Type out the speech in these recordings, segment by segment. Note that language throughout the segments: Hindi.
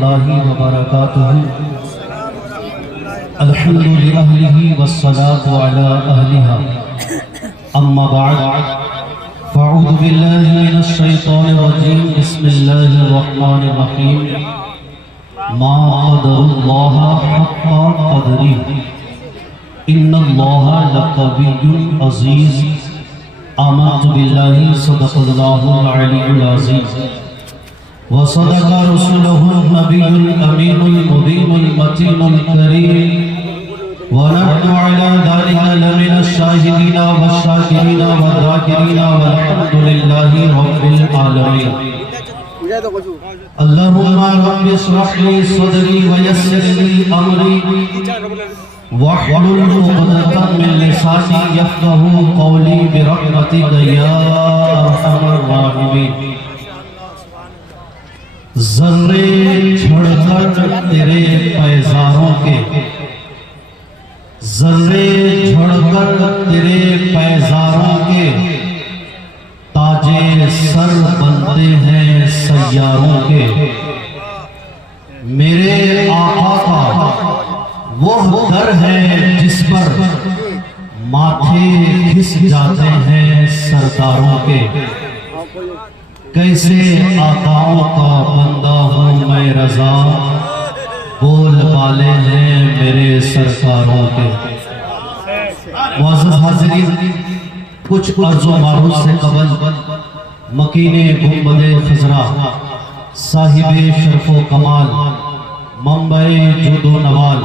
रहमतुल्लाहि व बरकातुहू। अल्हम्दुलिल्लाहि वस्सलातु अला अहलिहा। अम्मा बअद, फ़अऊज़ु बिल्लाहि मिनश शैतानिर रजीम। बिस्मिल्लाहिर रहमानिर रहीम। मा क़दरुल्लाह हक़्क़ क़दरिही, इन्नल्लाह लक़विय्युन अज़ीज़। आमन्तु बिल्लाहि सदक़ल्लाहुल अलीयुल अज़ीज़ व सदक़ रसूलुहुन नबियुल अमीनुल मुबीनुल मतीनुल करीम व नहनु अला ज़ालिका लमिनश शाहिदीना वश्शाकिरीना वज़ाकिरीना वल्हम्दुलिल्लाहि रब्बिल आलमीन। अल्लाहुम्मा रब्बि इश्रह ली सदरी व यस्सिर ली अमरी वहलुल उक़दतम मिन लिसानी यफ़क़हू क़ौली बिरहमतिका या अरहमर राहिमीन। ज़र्रे झड़कर तेरे पैज़ारों के, ज़र्रे झड़कर तेरे पैज़ारों के ताजे सर बनते हैं सैयारों के। मेरे आका का वो दर है जिस पर माथे घिस जाते हैं सरदारों के। कैसे आकाओं का बंदा हूँ मैं रज़ा, बोल वाले हैं मेरे सरकारों के। मुअज़्ज़ज़ हाज़िरीन, कुछ अर्ज़ो मारूफ से कबल मकीने गुंबदे खज़रा, साहिबे शर्फ़ो कमाल, मंबए जुदो नवाल,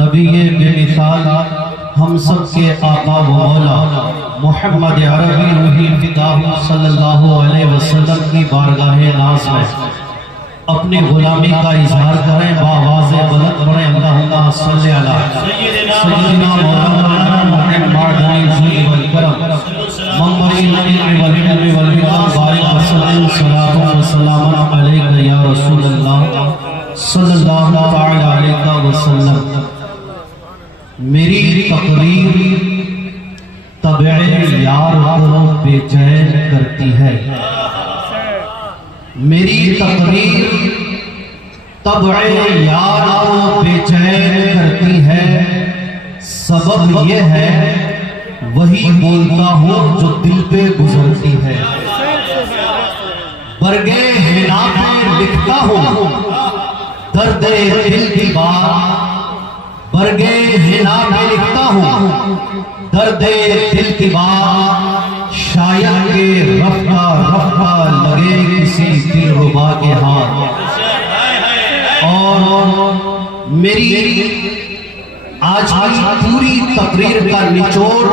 नबीए बेमिसाल, हम सब के आका व मौला मोहम्मद अरबी रूही फिदाहू सल्लल्लाहु अलैहि वसल्लम की बारगाह नाज़ में अपनी गुलामी का इजहार करें, बावाज़े बुलंद पढ़ें अल्लाहुम्मा सल्लि अला सय्यिदिना मौलाना मुहम्मद वल करम मंबई नबी वल इल्म वल हिकम बारिक वसल्लम सलातो व सलाम अलैका या रसूल अल्लाह सल्लल्लाहु तआला अलैहि वसल्लम। मेरी तकरीर तबे यार को बेचैन करती है। मेरी तकरीर तबे यार को बेचैन करती है। सबब यह है वही बोलता हूँ जो दिल पे गुजरती है। बरगे हिना पे लिखता हूँ दर्द दिल की बात, बरगे हिना पे लिखता हूँ दर्द दिल की बात। शायर के रफ्ता रफ्ता लगे किसी दिलरुबा के हाथ। और मेरी आज की पूरी तकरीर का निचोड़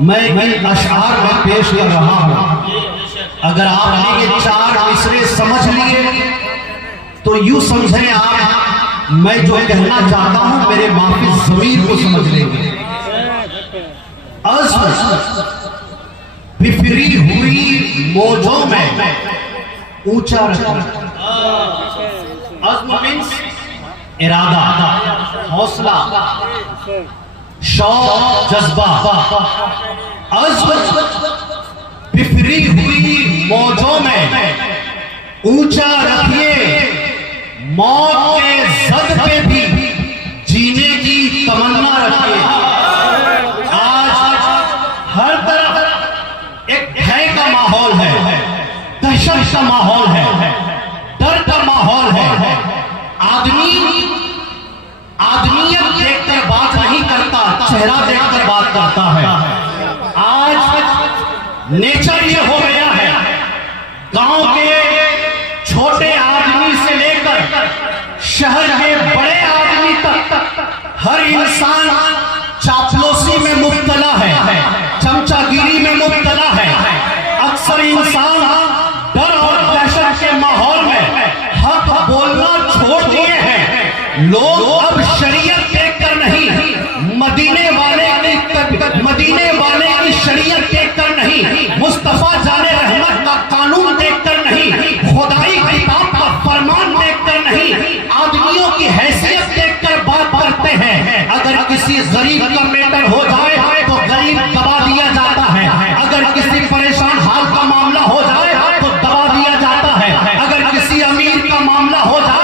मैं इन अशआर में पेश कर रहा हूँ। अगर आपने ये चार मिसरे समझ लिए तो यूं समझें आप, मैं जो कहना चाहता हूं मेरे माफी ज़मीर को समझ लेंगे। बिफरी हुई मौजों में ऊंचा रखना। अज़्म मीन्स इरादा, हौसला, शौक, जज्बा। अज़्म बिफरी हुई मौजों में ऊंचा रखिए, मौत के ज़द पे भी जीने की तमन्ना रखिए। आज हर तरफ एक भय का माहौल है, दहशत का माहौल है, डर का माहौल है। आदमियत देखकर बात नहीं करता, चेहरा देखकर बात करता है। आज नेचर ये हो गया है, गांव के छोटे आदमी से लेकर शहर के बड़े आदमी तक हर इंसान चापलूसी में मुब्तला है, चमचागिरी में मुब्तला है। अक्सर इंसान डर और दहशत के माहौल में हक बोलना छोड़ दिए हैं। लोग अब शरीयत देखकर नहीं, मदीने वाले की शरीयत देखकर नहीं, मुस्तफा जाने रहमत का कानून देखकर नहीं, खुदाई किताब का फरमान देखकर नहीं, आदमियों की हैसियत देखकर बात करते हैं। अगर किसी गरीब का मैटर हो जाए तो गरीब दबा दिया जाता है, अगर किसी परेशान हाल का मामला हो जाए तो दबा दिया जाता है, अगर किसी अमीर का मामला हो जाए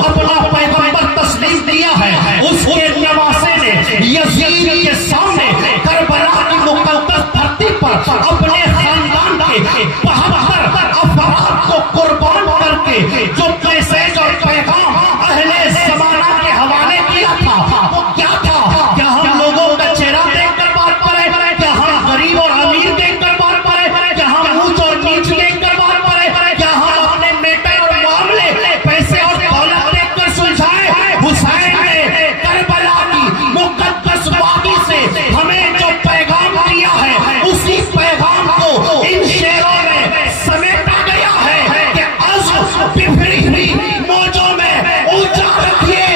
अपना पैगंबर तस्लीम किया है, उसके नवासे ने यजीद के सामने करबला की मुकद्दस धरती पर अपने खानदान के 72 अफराद को कुर्बान करके जो मैसेज और पैगाम अहले ज़माना के हवाले किया था वो क्या था? क्या हम लोगों का चेहरा देखकर बात करें? क्या हम गरीब और अमीर देखकर बात करें? क्या हम ऊंच और नीच देखकर बात करें? क्या हम अपने मेटर और मामले पैसे और दौलत देखकर सुलझाएं? हुसैन ने करबला की मुकद्दस वादी से हमें जो पैगाम दिया है उसी पैगाम को इन शेरों में समेटा गया है कि अज़्म बिफरी हुई मौजों में ऊंचा रखिए,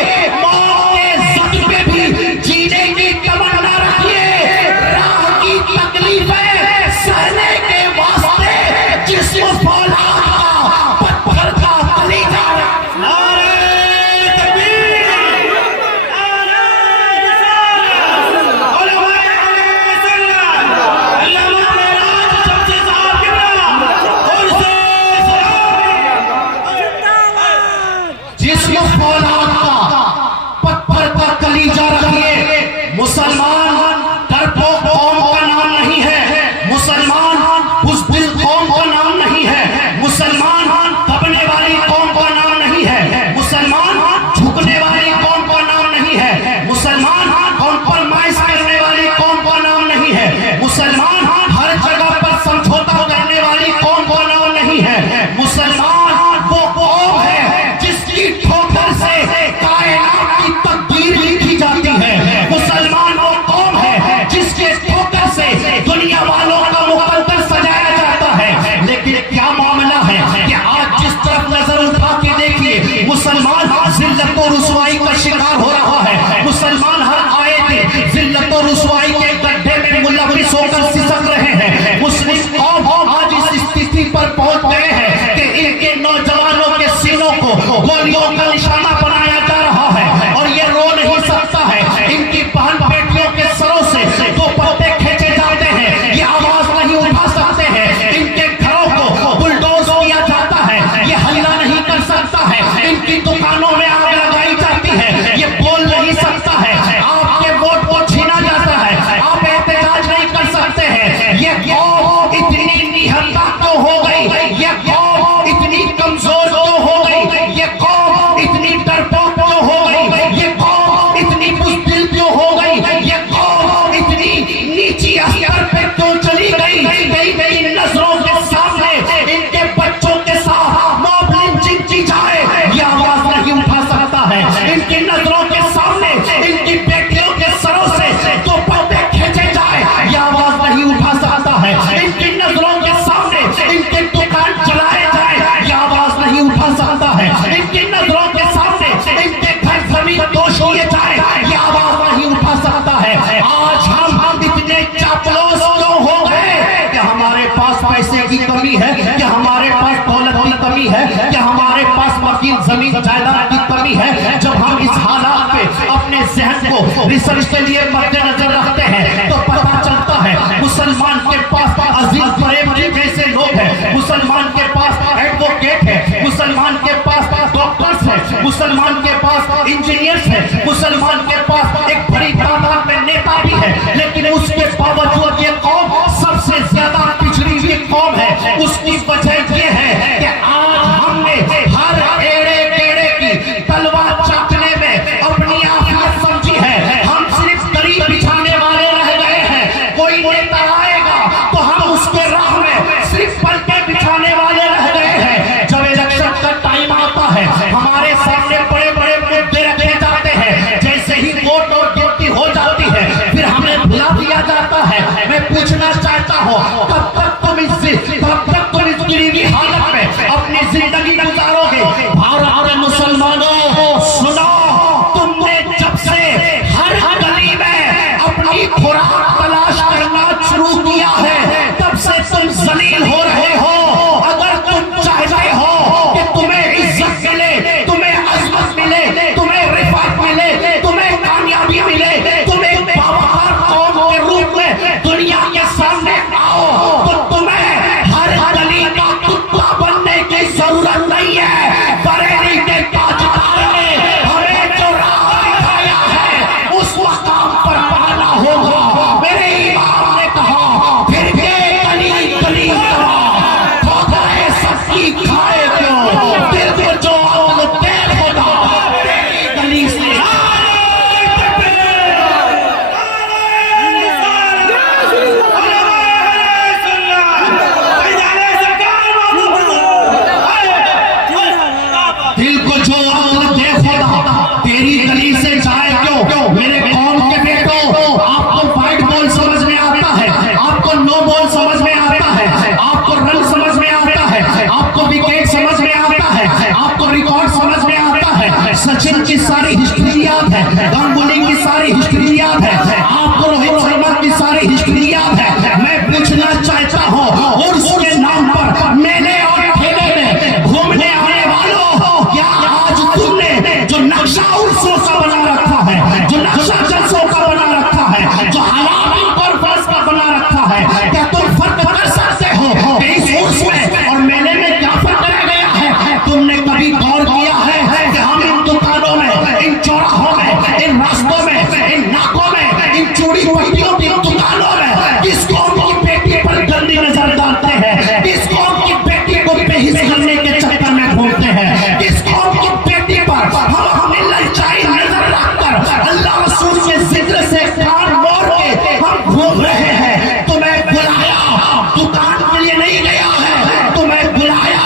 मौत के ज़द पे भी जीने की तमन्ना रखिए, राह की तकलीफें सहने के वास्ते जिस्म फौलाद का पत्थर का कलीजा। नारे तकबीर, नारे रिसालत, उलमाए अहले सुन्नत, अल्लामा मेराज शम्सी साहब किबला, उनसे जिस्म फौलाद का पत्थर का कलीजा रखिए। मुसलमान डरपोक कौम का नाम नहीं है, मुसलमान बुज़दिल कौम का नाम नहीं है, मुसलमान दबने वाली कौम का नाम नहीं है, मुसलमान झुकने वाली कौम का नाम नहीं है, मुसलमान कॉम्प्रोमाइज करने वाली कौम का नाम नहीं है, मुसलमान हर जगह पर समझौता करने वाली कौम का नाम नहीं है। मुसलमान वो कौम है जिसकी ठोकर से कायनात की तकदीर लिखी जाती है। मुसलमान वो कौम है जिसके ठोकर से दुनिया वालों का मुकद्दर सजाया जाता है। लेकिन क्या मामला है कि आज जिस तरफ नजर उठा के देखिए मुसलमान जिल्लत और रुसवाई का शिकार हो रहा है। मुसलमान हर आए थे जिल्लत और रुसवाई के गड्ढे में मुलव्विस होकर सिसक रहे हैं। मुस्लिम कौम आज इस स्थिति पर पहुंच गए हैं कि इनके नौजवानों के सीनों को गोलियों का निशाना बनाया जा रहा है और ये रो नहीं सकता है। इनकी बहन बेटियों के सरों से दो पत्ते खींचे जाते हैं, ये आवाज नहीं उठा सकते हैं। इनके घरों को बुलडोज किया जाता है, ये हल्ला नहीं कर सकता है। इनकी दुकानों में आग लगाई जाती है, ये बोल नहीं सकता है। आपके वोट को छीना जाता है, आप एहतजाज नहीं कर सकते हैं। ये कौम इतनी निहत्था क्यों हो गई? ये कौम इतनी कमजोर क्यों हो गई? ये कौम इतनी डरपोक क्यों हो गई? ये कौम इतनी बुज़दिल क्यों हो गई? ये कौम इतनी नीची स्तर पे क्यों चली गई? कई नजरों के सामने इनके बच्चों के साथ मॉब लिंचिंग की जाए, ये आवाज नहीं उठा सकता है। इनकी नजरों के सामने इनकी बेटियों के सरों से दो पर्दे खींचे जाए, ये आवाज नहीं उठा सकता है। इनकी नजरों के सामने इनके दुकान जलाए जाए, ये आवाज नहीं उठा सकता है। इनकी नजरों के सामने इनके घर जमीन दोष किए जाए, ये आवाज नहीं उठा सकता है। आज हम इतने चापलूस क्यों हो गए? क्या हमारे पास पैसे की कमी है? क्या हमारे पास दौलत की कमी है? क्या हमारे पास मकीन जमीन जायदाद की कमी है? जब हम इस हालात पे अपने जहन को रिसर्च के लिए मद्देनजर रखते हैं तो पता चलता है मुसलमान के पास अजीज प्रेमजी जैसे लोग हैं, मुसलमान के पास एडवोकेट है, मुसलमान के पास डॉक्टर्स है, मुसलमान के पास इंजीनियर्स है, मुसलमान के पास एक बड़ी तादाद में नेता भी है। लेकिन उसके बावजूद ये कौम सबसे ज्यादा पिछड़ी हुई कौम है। उसकी वजह ये है कि आज हमने हर एड़े टेढ़े की तलवार चाटने में अपनी आफियत समझी है। हम सिर्फ गरीब बिछाने वाले रह गए हैं। कोई नेता आएगा तो हम उसके राह में सिर्फ पलके बिछाने वाले रह गए हैं। जब इलेक्शन का टाइम आता है हमारे सामने बड़े बड़े मुद्दे रखे जाते हैं, जैसे ही वोट और गिनती हो जाती है फिर हमें भुला दिया जाता है। मैं पूछना चाहता हूँ कब तक तुम इस गरीबी हालत में अपनी जिंदगी गुजारोगे? भारत के मुसलमानों सुनो, तुमने जब से हर गली में अपनी खुराक तलाश करना शुरू किया है तब से तुम जलील हो रहे हो। अगर तुम चाहते हो कि तुम्हें इज्जत मिले, तुम्हें अज़मत मिले, तुम्हें रिफ़ात मिले, तुम्हें कामयाबी मिले, तुम एक बावकार कौम के रूप में दुनिया के सामने आओ तो तुम्हें हर गली का कुत्ता आपको रिकॉर्ड समझ में आता है, सचिन की सारी हिस्ट्री याद है, गांगुली की सारी हिस्ट्री याद है, आपको रोहित शर्मा की सारी हिस्ट्री याद है। मैं पूछना चाहता हूँ, और उसके नाम पर मेले और ठेले में घूमने आने वालों, क्या आज तुमने जो नक्शा उर्सों का बना रखा है, जो नक्शा जलसों का बना रखा है, जो हालात और फर्ज का बना रखा है, क्या तुम फर्क कर सकते हो कि इस उर्स में और मेले में क्या फर्क रह गया है? तुमने कभी गौर किया है कि हम इन दुकानों में, इन चौराहों में, इन रास्तों में, इन नाकों में, इन चूड़ी पट्टियों की दुकानों में किस कौम की बेटी पर गंदी नजर डालते हैं, किस कौम की बेटी को बेहिस करने के चक्कर में घूमते हैं, किस कौम की बेटी पर हम हमें ललचाई नजर रखकर अल्लाह रसूल के जिक्र से कान मोड़ के हम घूम रहे हैं। तुम्हें बुलाया दुकान के लिए नहीं गया है, तुम्हें बुलाया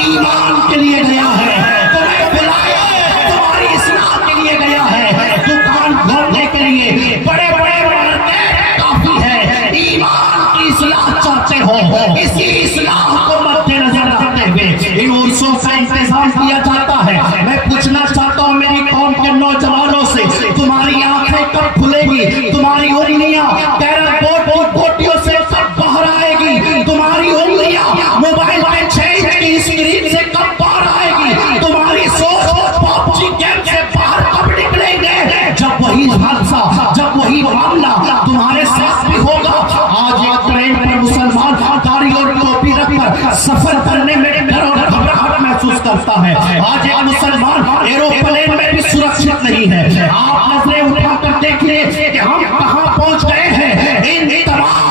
ईमान के लिए गया है, तुम्हें बुलाया तुम्हारी इस्लाह के लिए गया है। दुकान घूमने के लिए बड़े बड़े मरते काफी है, ईमान की इस्लाह चाहते हो, इसी इस्लाह को मद्देनजर रखते हुए इन उर्सों का इंतजाम किया जाता है। मैं पूछना चाहता हूँ मेरी कौम के नौजवानों से, तुम्हारी आंखें कब खुलेगी, तुम्हारी उंगलियां कैरम बोर्ड और गोटियों से कब बाहर आएगी, तुम्हारी उंगलियां मोबाइल पे 6 इंच की स्क्रीन से कब बाहर आएगी, तुम्हारी सोच पबजी गेम से बाहर कब निकलेंगे? जब वही हादसा, जब वही मामला तुम्हारे साथ भी होगा। आज एक ट्रेन पर मुसलमान दाढ़ी और टोपी रखकर सफर करने में डर और घबराहट महसूस करता है। आज एक मुसलमान एरोप्लेन में भी सुरक्षित नहीं है। आप नजरें उठाकर देखिए कि हम कहां पहुंच गए हैं। इन तमाम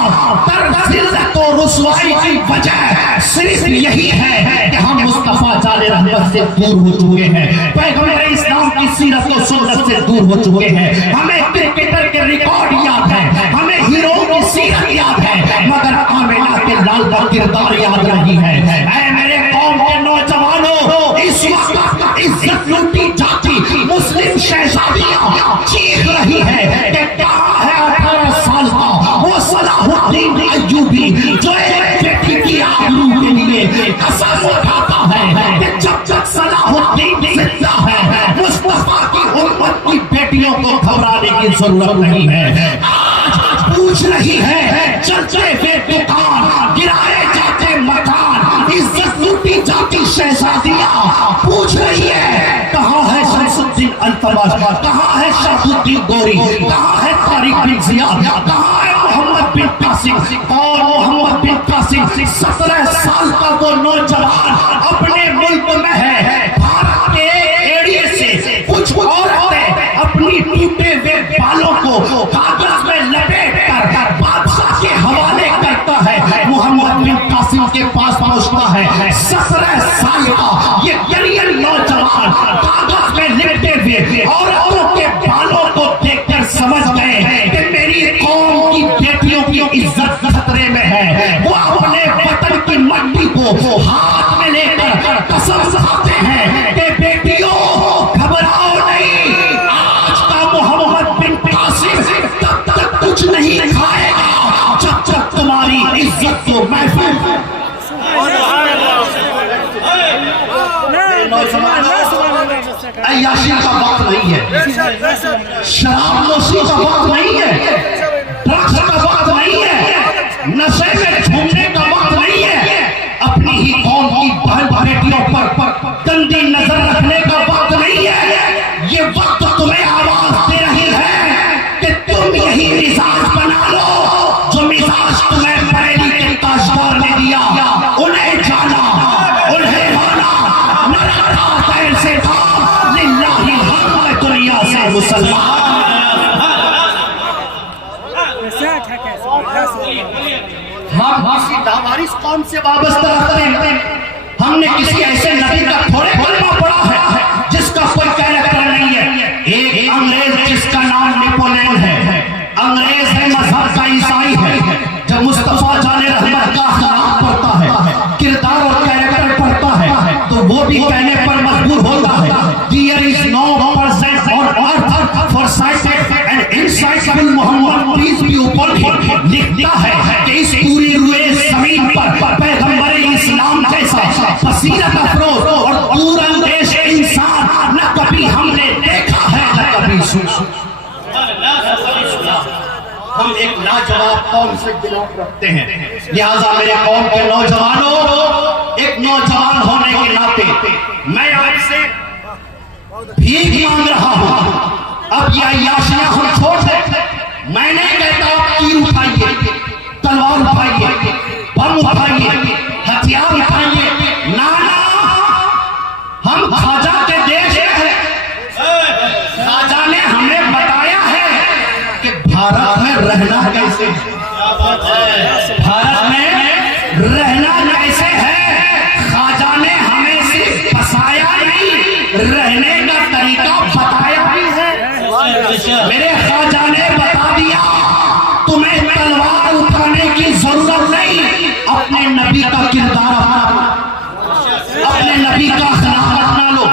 जिल्लत और रुसवाई की वजह सिर्फ यही है कि हम मुस्तफा जाले रहमत से दूर हो चुके हैं, पैगंबर इस्लाम की सीरत और सुन्नत से दूर हो चुके हैं। हमें क्रिकेटर के रिकॉर्ड याद है, हमें हीरो की सीरत याद है, मगर आमिना के लाल का किरदार याद नहीं है। ऐ मेरे कौम के नौजवानों, इस वक्त इज्जत लूटी जाती मुस्लिम शहजादियां चीख रही है कि कहां है 18 साल का वो सलाहुद्दीन अय्यूबी जो एक बेटी की आबरू के लिए कसम उठाता है कि जब तक सलाहुद्दीन जिंदा है मुस्तफा की उम्मत की बेटियों को घबराने की जरूरत नहीं है। आज पूछ रही है चलते हुए दुकान, गिराए जाते मकान, इज्जत लूटी जाती शहजादियां पूछ रही है कहां है शमसुद्दीन अल्तमश, कहां है शाहुद्दीन गोरी, कहां है तारिक बिन जियाद, कहां है मोहम्मद बिन कासिम। और मोहम्मद बिन कासिम 17 साल का वो नौजवान अपने मुल्क में है, भारत के एरिया से कुछ औरतें अपनी टूटे हुए बालों को कागज में लपेट कर बादशाह के हवाले करता है। मोहम्मद बिन कासिम के पास पहुंचता है 17 साल का ये करियर नौजवान कागज में लिपटे हुए औरतों के बालों को देखकर समझ गए कि मेरी कौम की बेटियों की इज्जत खतरे में है। वो अपने वतन की मट्टी को हाथ में लेकर कसम खाते हैं कि बेटियों घबराओ नहीं, आज का मोहम्मद बिन कासिम तब तक कुछ नहीं खाएगा जब तक तुम्हारी इज्जत को महफूज। अय्याशी का वक्त नहीं है, शराब नोशी का वक्त नहीं है, ड्रग्स का वक्त नहीं है, नशे में झूमने का वक्त नहीं है, अपनी ही कौम की बहन बेटियों पर गंदी नजर रखने का वक्त नहीं है। ये वक्त तुम्हें आवाज दे रही है कि तुम यही मिजाज बना लो जो मिजाज तुम्हें बरेली के ताजदार ने दिया। उन्हें जाना, उन्हें माना, न रखा पैर से था लिल्लाही हम दुनिया से मुसलमान। हम किसी लावारिस कौम से वाबस्ता रखते हैं, हमने किसी ऐसे नबी का थोड़े कलमा पढ़ा है जिसका कोई कैरेक्टर नहीं है। एक अंग्रेज जिसका नाम नेपोलियन है, अंग्रेज है, मजहब का ईसाई है। जब मुस्तफा जाले रहमत का नाम पढ़ता है, किरदार और कैरेक्टर पढ़ता है, तो वो भी कहने पर मजबूर होता है There is no person on earth for sighted and insightful Mohammad पीस भी ऊपर लिखता है कि इस पूरी रुए जमीन पर पैगंबर इस्लाम जैसा बसीरत अफरोज और दूरअंदेश लाजवाब कौम से गिलाफ रखते हैं। लिहाजा मेरे कौम के नौजवानों, एक नौजवान होने के नाते मैं आपसे भीख मांग रहा हूं। अब ये अय्याशियां हम छोड़ दें। मैं नहीं कहता आप तीर उठाइए, तलवार उठाइए, बम उठाइए, हथियार उठाइए। ना ना, हम खाजा के देश हैं। खाजा ने हमें बताया है कि भारत में रहना कैसे, भारत में रहना कैसे है। खाजा ने हमें सिर्फ फसाया नहीं, रहने का तरीका बताया भी है। मेरे खाजा ने बता दिया, तुम्हें तलवार उठाने की जरूरत नहीं, अपने नबी का किरदार, अपने नबी का अखलाक अपना लो,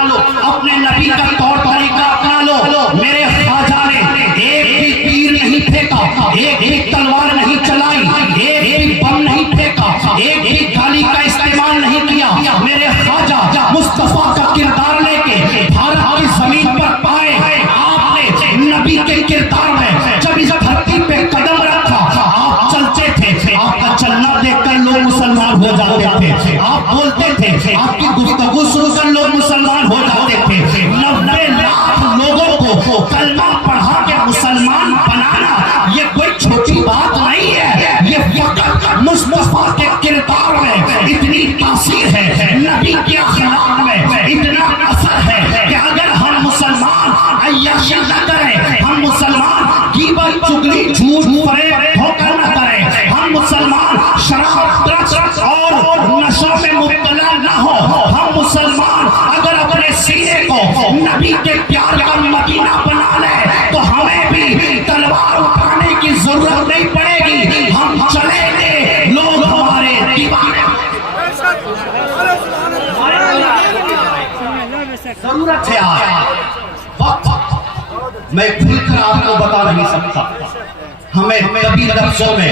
अपने नबी का तौर तरीका अपना लो। मेरे ख्वाजा ने एक भी तीर नहीं फेंका, एक भी तलवार नहीं चलाई, एक भी बम नहीं फेंका, एक भी गाली का इस्तेमाल नहीं किया। मेरे ख्वाजा मुस्तफा का किरदार लेके भारत की जमीन पर पाए। आपने नबी के किरदार में जब इस धरती पे कदम रखा, आप चलते थे, आपका चलना देखकर लोग मुसलमान हो जाते थे। आप बोलते थे, आपकी गुफ्तगू सुनकर लोग मुसलमान हो जाते थे। 90 लाख लोगों को कलमा पढ़ा के मुसलमान बनाना ये कोई छोटी बात नहीं है। ये फकत मुस्तफा के किरदार में इतनी तासीर है, नबी के अखलाक में इतना असर है कि अगर हम मुसलमान अय्याशी न करें, हम मुसलमान गीबत, चुगली, झूठ, फरेब, धोखा न करें, हम मुसलमान शराब, ड्रग्स और नशों में मुब्तला न हो, हम मुसलमान अगर अपने सीने को नबी के प्यार का मदीना बना ले, तो हमें भी तलवार उठाने की जरूरत नहीं पड़ेगी। हम चलेंगे, लोग हमारे दीवाने। जरूरत है आज वक्त, मैं खुलकर आपको बता नहीं सकता। हमें कभी लफ्जों में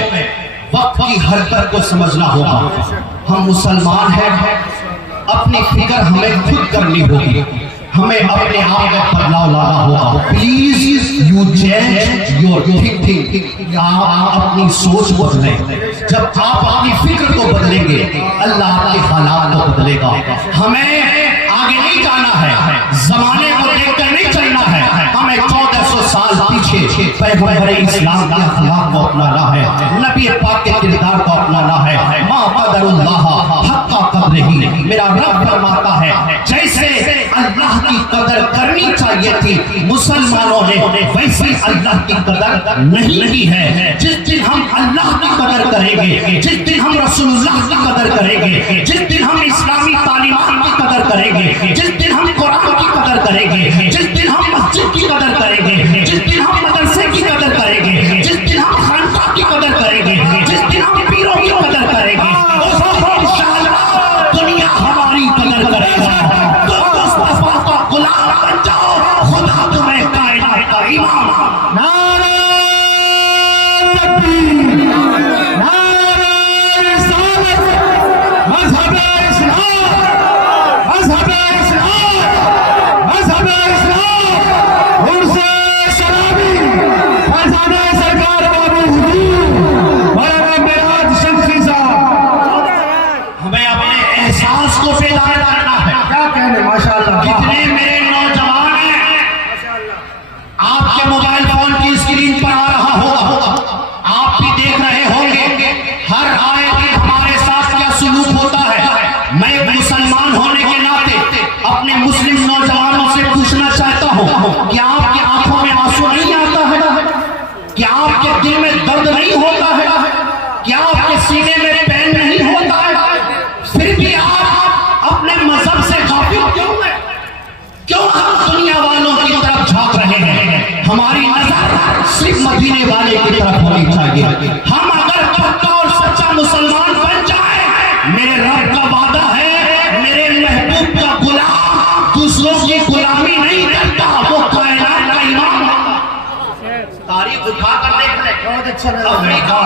वक्त की हरकत को समझना होगा। हम मुसलमान हैं, अपनी फिक्र हमें खुद करनी होगी, हमें अपने आप में बदलाव लाना होगा। Please you change your thinking, आप अपनी सोच बदलें। जब आप अपनी फिक्र को बदलेंगे, अल्लाह आपके हालात को बदलेगा। हमें आगे नहीं जाना है, जमाने को देखकर नहीं चलना है। हमें 1400 साल पीछे पैगंबर इस्लाम के अखलाक को अपनाना है, नबी पाक के किरदार को अपनाना है। मा क़दरुल्लाह हक़्क़ क़द्रिही, मेरा रब फरमाता है जैसे अल्लाह की कदर करनी चाहिए थी मुसलमानों ने, वैसे अल्लाह की कदर नहीं है। जिस दिन हम अल्लाह की कदर करेंगे, जिस दिन हम रसूलुल्लाह की कदर करेंगे, जिस दिन हम इस्लामी तालीमात की कदर करेंगे, जिस दिन हम कुरान की कदर करेंगे, जिस दिन हम मस्जिद की कदर करेंगे, जिस दिन हम मदरसे की कदर करेंगे, जिस दिन हम खानका की कदर करेंगे, जिस दिन हम पीरों की कदर करेंगे, उस दिन इंशाअल्लाह दुनिया हमारी कदर करेगा। तो मुस्तफा का गुलाम बन जाओ, खुदा तुम्हें कायनात का इमाम। नारे तकबीर, नारे रिसालत, मज़हब इस्लाम, मज़हब इस्लाम, मज़हब इस्लाम, उर्से शराबी, फैज़ाने सरकार बाबू हुजूर, मौलाना मेराज शमसी साहब। हमें अपने एहसास को बेदार करना है। क्या कहने, माशाअल्लाह। कितने मेरे नौजवान हैं, आपके मोबाइल फोन की स्क्रीन पर आ रहा होगा, आप भी देख रहे होंगे हर आए दिन हमारे साथ क्या सुलूक होता है। मैं मुसलमान होने के नाते अपने मुस्लिम नौजवानों से पूछना चाहता हूँ, क्या आपकी आंखों में आंसू नहीं आता है? क्या आपके दिल में दर्द नहीं होता है? क्या आपके सीने में पैन नहीं होता है? फिर भी आप अपने मजहब से गाफिल क्यों हैं? क्यों हम दुनिया वालों की तरफ झांक रहे हैं? हमारी नजर सिर्फ मदीने वाले की तरफ होनी चाहिए। हम अगर पक्का और सच्चा मुसलमान बन जाए, मेरे रब का वादा है, मेरे महबूब का गुलाम दूसरों की गुलामी नहीं करता, वो कायनात का इमाम। तारीख उठा कर देख ले, बहुत अच्छा लगा। अफ्रीका,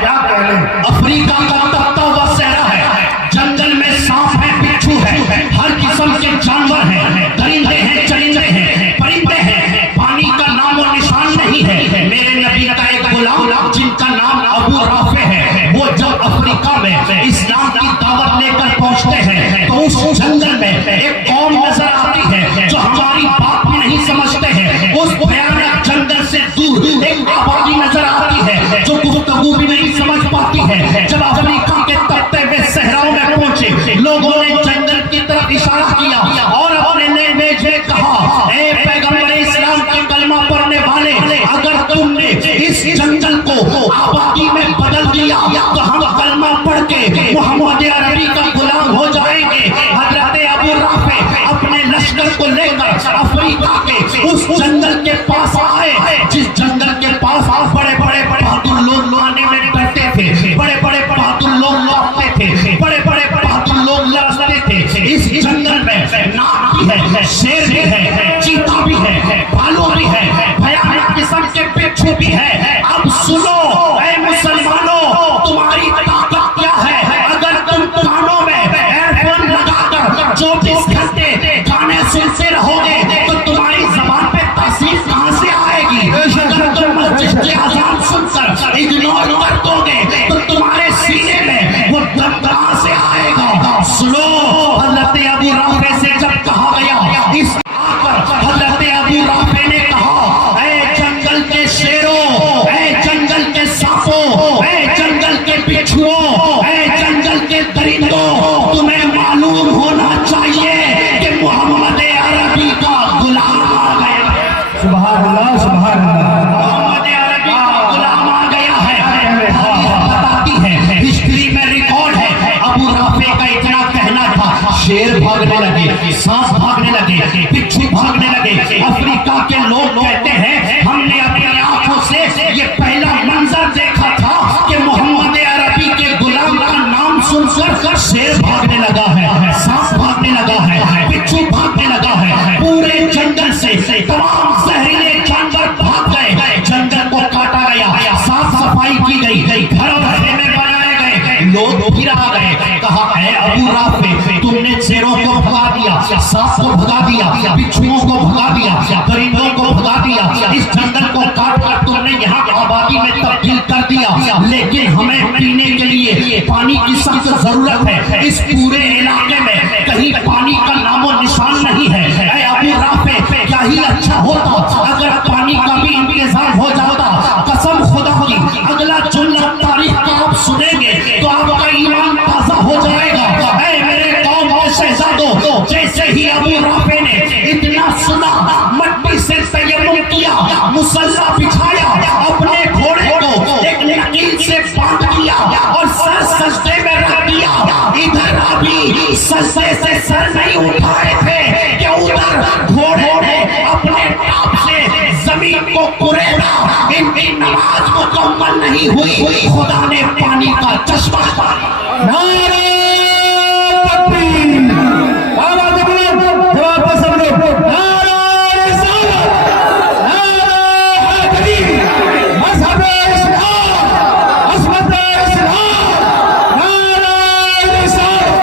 क्या कहने, अफ्रीका का तख्ता व सहरा है, जंगल में सांप है, बिच्छू है, हर किस्म के जानवर हैं, दरिंदे हैं, चरिंदे हैं, परिंदे हैं, पानी का नामो निशान नहीं है। मेरे नबी का एक गुलाम एक कौम नजर आती है जो हमारी बात भी नहीं समझते हैं। उस भयानक जंगल से दूर एक आबादी नजर आती है जो गुफ्तगू भी नहीं समझ पाती है। जब अफ्रीका के तपते हुए सहराओं में पहुंचे, लोगों ने जंगल की तरफ इशारा किया और अपने लैंग्वेज में कहा, ए पैगंबर इस्लाम का कलमा पढ़ने वाले, अगर तुमने इस जंगल को आबादी में बदल दिया तो हम कलमा पढ़ के मोहम्मद अरबी का गुलाम हो जाएंगे। हजरत अबू राफे अपने लश्कर को लेकर अफ्रीका के उस जंगल के पास आए, जिस जंगल के पास बड़े बड़े बहादुर लोग आने में डरते थे, बड़े बड़े बहादुर लोग लड़ते थे, बड़े बड़े बहादुर लोग लड़ते थे। इस जंगल में नाग भी है, शेर भी है, चीता भी है, भालू भी है, भयानक किस्म के बिच्छू भी है। अब सुनो ऐ मुसलमानों, तुम्हारी ताकत क्या है? अगर तुम कानों में एयरफोन लगाकर 24 घंटे गाने सुनते रहोगे तो तुम्हारी जबान पे तासीर कहां से आएगी? अगर तुम मस्जिद की अजान सुनकर इग्नोर कर दोगे तो तुम्हारे सीने में वो दम कहां से आएगा? सुनो, हजरत अबू राफे से जब कहा गया, इस आकर हजरत अबू राफे ने कहा, ऐ जंगल के शेरों, ऐ जंगल के सांपों, ऐ जंगल के बिच्छुओं, ऐ जंगल के दरिंदों, तुम्हें मालूम होना चाहिए कि मोहम्मद अरबी का गुलाम आ गया। सुभान अल्लाह, सुभान अल्लाह। मोहम्मद अरबी का गुलाम आ गया है। बताती है, हिस्ट्री में रिकॉर्ड है, अबू राफे का इतना कहना था, शेर भागने लगे, सांप भागने लगे, बिच्छू भागने लगे। अफ्रीका के लोग कहते हैं, हमने अपनी आंखों से ये पहला मंजर देखा था कि मोहम्मद अरबी के गुलाम का नाम सुनकर शेर भागने लगा है, सांप भागने लगा है, बिच्छू भागने लगा है। पूरे जंगल से तमाम जहरीले जानवर भाग गए, जंगल को काटा गया, साफ सफाई की गई, घर और खेमे बनाए गए, लोग फिर आ गए। कहा, है अबू राफे, तुमने शेरों को भगा दिया, सांप को भगा दिया, बिच्छुओं को भगा दिया, परिंदों को भगा दिया, इस जंगल को काट कर तुमने यहाँ आबादी में तब्दील कर दिया, लेकिन हमें पीने के लिए पानी की सख्त जरूरत है। इस पूरे इलाके में कहीं पानी का नामो निशान नहीं है। ऐ अबू राफे, क्या ही अच्छा होता अगर पानी का भी इंतजाम हो जाता। कसम खुदा की, अगला जुमला तारीख का आप सुनेंगे तो आपका ईमान ताजा हो जाएगा। ऐ मेरे कौम के शहजादों, जैसे ही अबू राफे ने इतना सुना, मट्टी से तयम्मुम किया, मुसल्ला बिछाया, अपने घोड़े को एक नकील से बांध दिया और सर सजदे में रख दिया। इधर अभी सजदे से सर नहीं उठाए थे कि उधर घोड़े ने अपने टाप से जमीन को कुरेदा। इनकी नमाज मुकम्मल नहीं हुई, खुदा ने पानी का चश्मा नारे तकबीर, आवाज़ बुलंद, जवाब दे सब लोग, नारे रिसालत, नारे हैदरी, मज़हब-ए इस्लाम, अज़मत-ए इस्लाम, नारे रिसालत।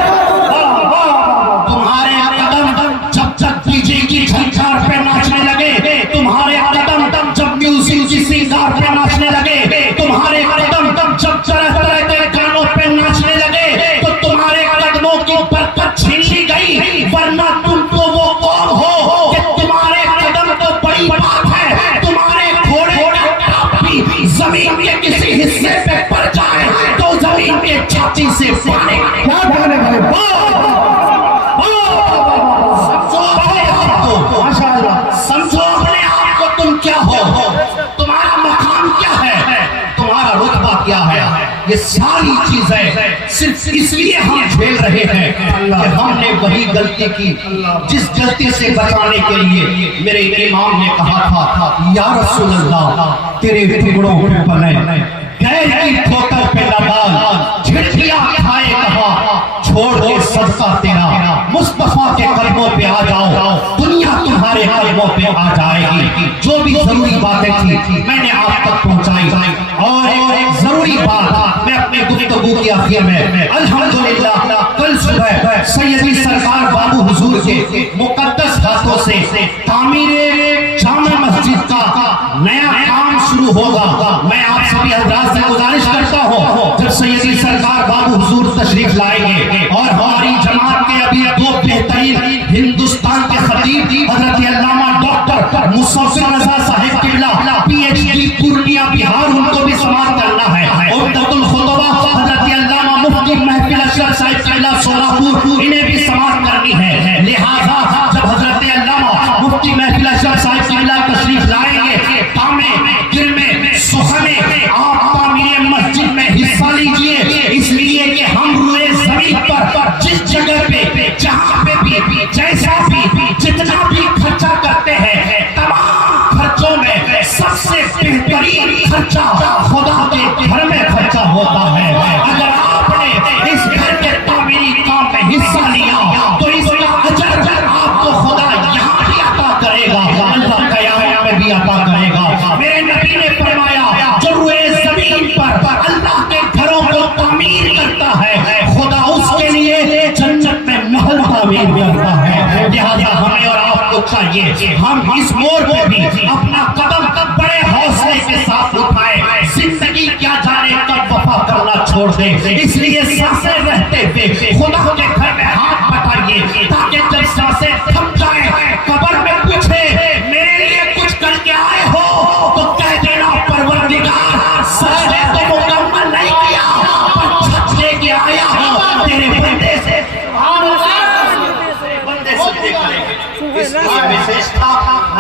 तुम्हारे कदम जब तक डीजे की झंकार पे नाचने लगे, तुम्हारे कदम जब म्यूजिक की सिंगार पे नाचने लगे, तुम्हारे कदम जब तरह तरह के गानों पे नाचने लगे, तो तुम्हारे कदमों की बरकत छीन ली गई। वरना तुम तो वो कौम हो कि तुम्हारे कदम तो बड़ी बात है, तुम्हारे घोड़े का टाप भी जमीन के किसी हिस्से पे पड़ जाए तो जमीन के छाती से पानी क्या कहने वाले, समझो अपने आप को, तुम क्या हो, तुम्हारा मकाम क्या है, तुम्हारा रुतबा क्या है। ये सारी चीजें सिर्फ इसलिए हम झेल रहे हैं कि हमने वही गलती की जिस गलती से बचाने के लिए मेरे इमाम ने कहा था, या रसूल अल्लाह, तेरे टुकड़ों पे बने, गैर की ठोकर पे न डाल, झिड़कियां खाए कहा, छोड़ दे सदका तेरा, मुस्तफा के कदमों पे आ जाओ, दुनिया तुम्हारे कदमों पे आ जाएगी। जो भी जरूरी बातें थी मैंने आप तक पहुंचाई, और एक जरूरी बात मैं अपने गुफ्तगू की आखिर में, अल्हम्दुलिल्लाह कल सुबह सैयदी सरकार बाबू हुजूर के मुकद्दस हाथों से तामीर जामा मस्जिद का नया काम शुरू होगा। मैं आप सभी हजरात से गुजारिश करता हूँ, जब सैयदी सरकार बाबू हुजूर तशरीफ लाएंगे और हमारी जमात के अभी दो बेहतरीन के खतीब हजरत अल्लामा डॉक्टर मुसव्विर रजा साहिब किबला पीएचडी पूर्णिया बिहार, उनको भी समाप्त करना है। उम्दतुल खुतबा हजरत अल्लामा मुफ्ती महफिल अशरफ साहिब किबला सोलापुर, इन्हें भी समाप्त करनी है। लिहाजा जब हजरत अल्लामा मुफ्ती महफिल अशरफ साहिब किबला तशरीफ लाएंगे तामे गिरमे सुहाने, आप तामीर मस्जिद में हिस्सा लीजिए, इसलिए कि हम रुए जमीन पर जिस जगह पे जहां पे भी जैसा भी जितना भी खर्चा करते हैं, तमाम खर्चों में सबसे बेहतरीन खर्चा खुदा के घर में खर्चा होता है। अगर आपने इस घर के तामीरी काम में हिस्सा लिया तो इसका अजर आपको खुदा यहाँ भी अता करेगा, अल्लाह क़यामत में भी अता करेगा। मेरे नबी ने फरमाया जो रुए जमीन पर अल्लाह के घरों को तामीर करता है, खुदा उसके लिए जन्नत में महल तामीर करता है। लिहाजा हमें और आपको चाहिए हम इस मोड़ पे भी अपना कदम बड़े हौसले के साथ उठाएं। जिंदगी क्या जाने कब वफा करना छोड़ दे, इसलिए सांसें रहते हुए खुदा के घर में हाथ बटाइए, ताकि जब सांसें थम जाए कब्र में पूछे मेरे लिए कुछ करके आए हो तो कह देना परवरदिगार सारे तो मुकम्मल नहीं किया, पर छत लेके आया हूं तेरे बंदे से विशेषता।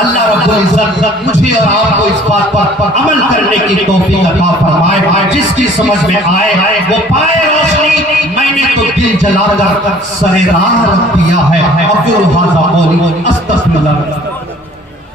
अल्लाह रब्बुल इज्जत मुझे और आपको इस बात पर अमल करने की तौफीक अता फरमाए, जिसकी समझ में आए वो पाए रोशनी। मैंने तो दिल जलाकर सरेरार रख दिया है। अब्दुल हाज़ा मौली